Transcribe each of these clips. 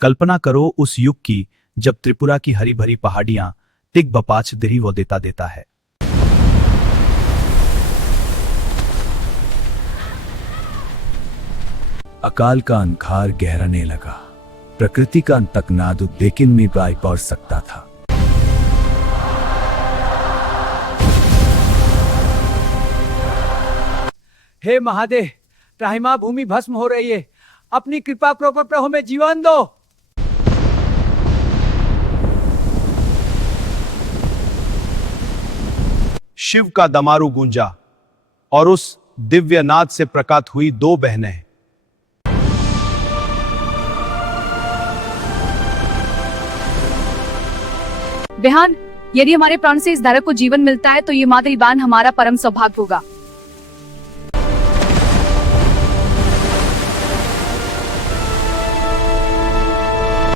कल्पना करो उस युग की जब त्रिपुरा की हरी भरी पहाड़ियां तिग बपाच दिरी वो देता देता है। अकाल का अंधकार गहराने लगा, प्रकृति का अंतकनाद उद्देकिन में गाय पड़ सकता था। हे महादेव, त्राहिमाम भूमि भस्म हो रही है, अपनी कृपा प्रभु हमें जीवन दो। शिव का दमारू गूंजा और उस दिव्य नाद से प्रकट हुई दो बहनें। बिहान, यदि हमारे प्राण से इस धारक को जीवन मिलता है तो ये मातृ दान हमारा परम सौभाग्य होगा।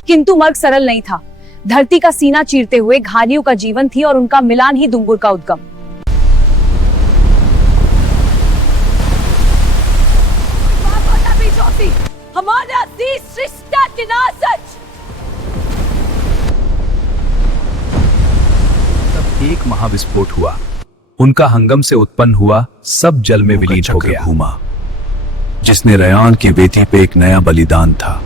किंतु मार्ग सरल नहीं था। धरती का सीना चीरते हुए घानियों का जीवन थी और उनका मिलान ही दुंबुर का उद्गम। हमारा तब एक महाविस्फोट हुआ, उनका हंगम से उत्पन्न हुआ सब जल में विलीन हो गया। घूमा जिसने रयान की वेदी पे एक नया बलिदान था।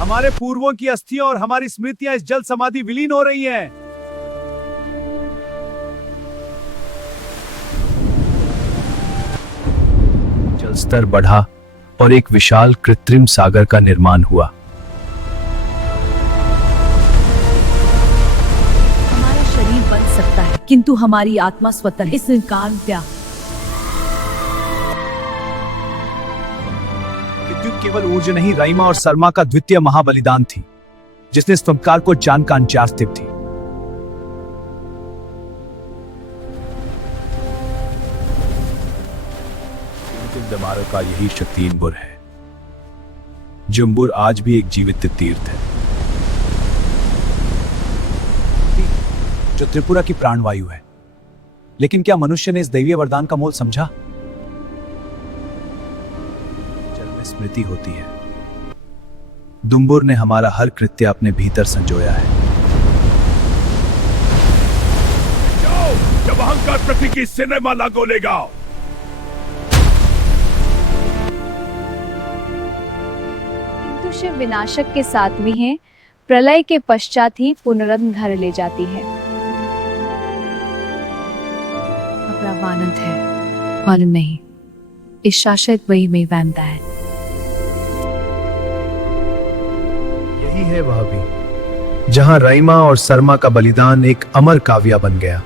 हमारे पूर्वों की अस्थियां और हमारी स्मृतियां इस जल समाधि विलीन हो रही हैं। जल स्तर बढ़ा और एक विशाल कृत्रिम सागर का निर्माण हुआ। हमारा शरीर बन सकता है किंतु हमारी आत्मा स्वतंत्र है। इस इंकार त्याग केवल ऊर्ज नहीं, राइमा और शर्मा का द्वितीय महाबलिदान थी, जिसने संस्कार को जान का अंचार स्थित थी। दमारों का यही शक्तिंबुर है। जुम्बुर आज भी एक जीवित तीर्थ है, जो त्रिपुरा की प्राणवायु है। लेकिन क्या मनुष्य ने इस दैवीय वरदान का मोल समझा? स्मृति होती है। दुम्बुर ने हमारा हर कृत्य अपने भीतर संजोया है। जाओ, जब अहंकार प्रति की सिनेमा लागू लेगा। किंतु शिव विनाशक के साथ भी हैं, प्रलय के पश्चात ही पुनरुत्थान घर ले जाती है। अपना आनंद है, आनंद नहीं, इस शाश्वत वही में वैमता है। है वह भी जहां राइमा और शर्मा का बलिदान एक अमर काव्य बन गया।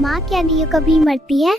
माँ, क्या नियो कभी मरती है?